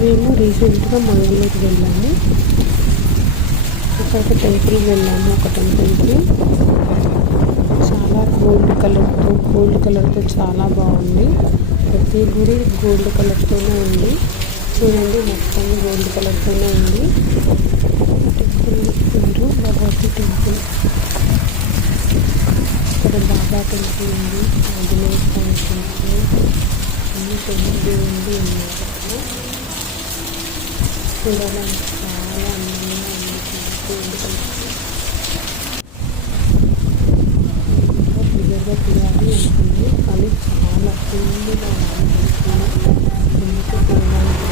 మేము రీసెంట్గా మంగళూరు వెళ్ళాము. ఒక టెంపుల్కి వెళ్ళాము. ఒక టెంపుల్కి చాలా గోల్డ్ కలర్తో చాలా బాగుంది. ప్రతి గుడి గోల్డ్ కలర్తోనే ఉంది. చూడండి, మొత్తం గోల్డ్ కలర్తోనే ఉంది. టెంపుల్ పేరు భగవతి టెంపుల్. ఇక్కడ బాబా టెంపుల్ ఉంది, ఆంజనేయ స్వామి టెంపుల్, అన్ని దేవుళ్ళు ఉన్నారు. అక్కడ చూడాలంటే చాలా అందంగా ఉంది. గోల్డ్ కలర్ క్లియర్గా తీయాలి ఉంటుంది, కానీ చాలా ఫుల్గా ఉంది. ఎందుకు పోవడానికి